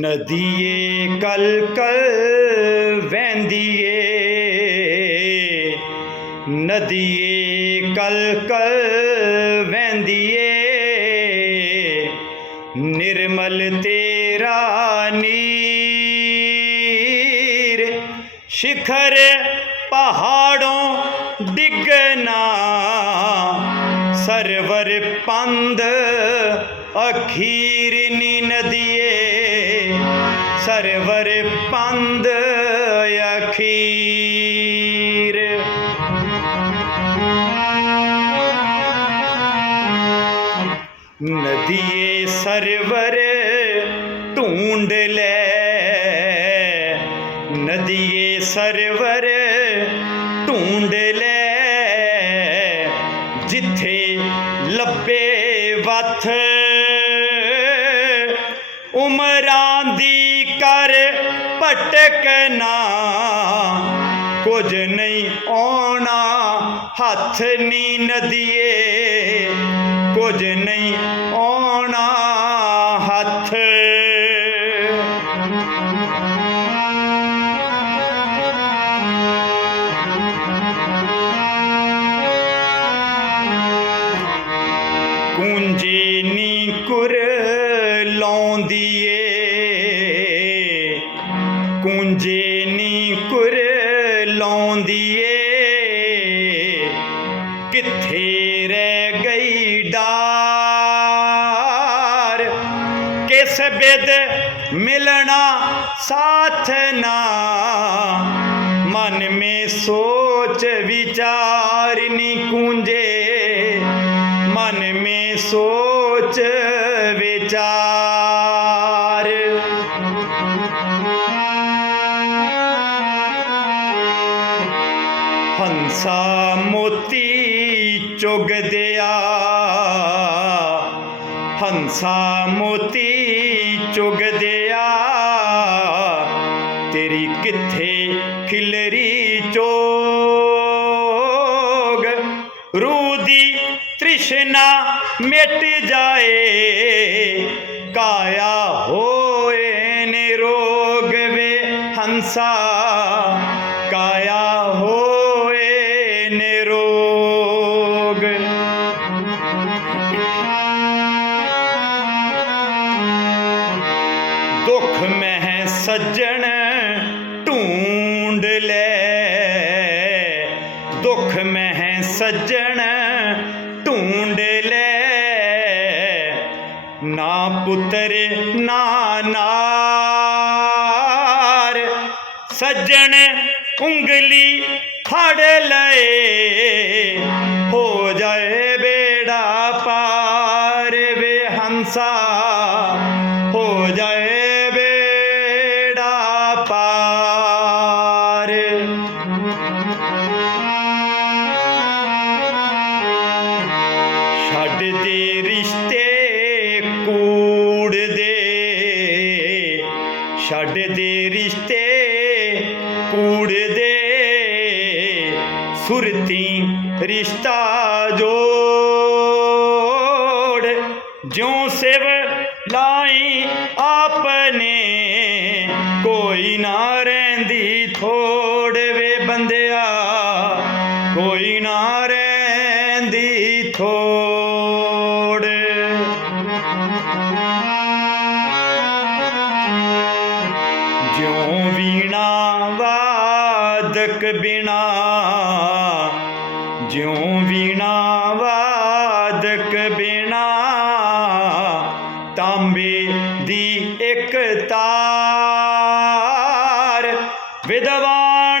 ਨਦੀਏ ਕਲ ਕਲ ਵਹਿੰਦੀਏ ਨਦੀਏ ਕਲ ਕਲ ਵਹਿੰਦੀਏ ਨਿਰਮਲ ਤੇਰਾ ਨੀ ਸ਼ਿਖਰ ਪਹਾੜੋਂ ਡਿੱਗਣਾ। ਸਰਵਰ ਪੰਦ ਅਖੀਰ ਨੀ ਨਦੀਏ। ਸਰਵਰ ਪੰਦ ਅਖੀਰ। ਨਦੀਏ ਸਰਵਰ ਢੂੰਡ ਲੈ ਨਦੀਏ ਸਰਵਰ ਢੂੰਡ ਲੈ, ਜਿੱਥੇ ਲੱਭੇ ਵਥ। ਉਮਰਾਂ ਦੀ ਕਰ ਭਟਕਣਾ ਕੁਝ ਨਹੀਂ ਆਉਣਾ, ਹੱਥ ਨੀ ਨਦੀਏ। ਕੁਝ ਨਹੀਂ ਆਉਣਾ ਕੁੰਜੀ ਨੀ ਕੁਰ ਲਾਉਂਦੀ ਏ ਕੁੰਜੇ ਨੀ ਕੁਰ ਲਾਉਂਦੀ ਏ ਕਿੱਥੇ ਰਹਿ ਗਈ ਡਾਰ? ਕਿਸ ਬਿਦ ਮਿਲਣਾ ਸਾਥ ਨਾ? ਮਨ ਮੇ ਸੋਚ ਵਿਚਾਰ ਨੀ ਕੁੰਜੇ ਸੋਚ ਵਿਚਾਰ। ਹੰਸਾ ਮੋਤੀ ਚੁਗਦਿਆ। ਹੰਸਾ ਮੋਤੀ ਚੁਗਦਿਆ। ਤੇਰੀ ਕਿੱਥੇ ਖਿਲਰੀ ਚੋਗ? ਰੂਹ ਦੀ ਤ੍ਰਿਸ਼ਨਾ ਮਿਟ ਜਾਏ, ਕਾਇਆ ਹੋਏ ਨਿਰੋਗ ਵੇ ਹੰਸਾ, ਕਾਇਆ ਹੋਏ ਨਿਰੋਗ ਦੁੱਖ ਮਹਿ ਸੱਜਣ ਢੂੰਡ ਲੈ, ਦੁੱਖ ਮਹਿ ਸੱਜਣ ਨਾ ਪੁੱਤਰ, ਨਾ ਨਾਰ। ਸੱਜਣ ਉਂਗਲੀ ਫੜ ਲਏ, ਹੋ ਜਾਏ ਬੇੜਾ ਪਾਰ ਵੇ ਹੰਸਾ ਹੋ ਜਾਏ ਬੇੜਾ ਪਾਰ। ਛੱਡ ਦੇ ਰਿਸ਼ਤੇ ਛੱਡ ਦੇ ਰਿਸ਼ਤੇ, ਕੂੜ ਦੇ ਸੁਰਤੀ ਰਿਸ਼ਤਾ ਜੋੜ। ਜਿਉ ਸਿਵ ਲਾਈ ਆਪਨੇ ਕੋਈ ਨਾ ਰਹਿੰਦੀ ਥੋੜ ਵੇ ਬੰਦਿਆ, ਕੋਈ ਨਾ ਜਿਉਂ ਵੀਣਾ ਵਾਦਕ ਬਿਨਾ ਜਿਉ ਵੀਣਾ ਵਾਦਕ ਬਿਨਾ ਤਾਂਬੇ ਦੀ ਇੱਕ ਤਾਰ ਵਿਦਵਾਨ